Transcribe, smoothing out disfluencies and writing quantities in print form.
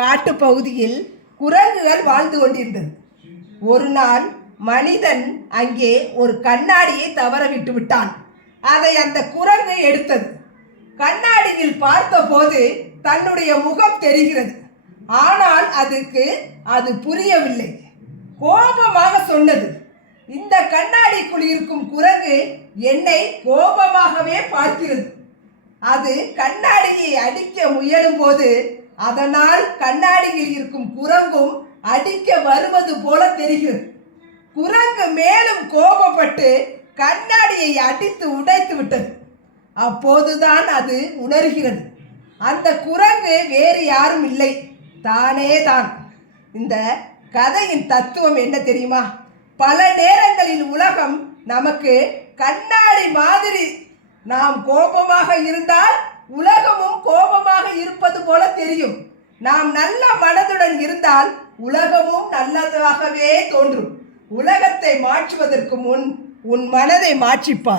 காட்டு பகுதியில் குரங்குகள் வாழ்ந்து கொண்டிருந்தது. ஒரு நாள் மனிதன் அங்கே ஒரு கண்ணாடியை தவற விட்டு விட்டான். அதை அந்த குரங்கு எடுத்தது. கண்ணாடியில் பார்த்தபோது தன்னுடைய முகம் தெரிகிறது. ஆனால் அதுக்கு அது புரியவில்லை. கோபமாக சொன்னது, இந்த கண்ணாடிக்குள் இருக்கும் குரங்கு என்னை கோபமாகவே பார்க்கிறது. அது கண்ணாடியை அடிக்க முயலும் போது அதனால் கண்ணாடியில் இருக்கும் குரங்கும் அடிக்க வருவது போல தெரிகிறது. குரங்கு மேலும் கோபப்பட்டு கண்ணாடியை அடித்து உடைத்து விட்டது. அப்போதுதான் அது உணர்கிறது, அந்த குரங்கு வேறு யாரும் இல்லை, தானே தான். இந்த கதையின் தத்துவம் என்ன தெரியுமா? பல நேரங்களில் உலகம் நமக்கு கண்ணாடி மாதிரி. நாம் கோபமாக இருந்தால் உலகமும் கோபமாக இருப்பது போல தெரியும். நாம் நல்ல மனதுடன் இருந்தால் உலகமும் நல்லதாகவே தோன்றும். உலகத்தை மாற்றுவதற்கு முன் உன் மனதை மாற்றிப்பார்.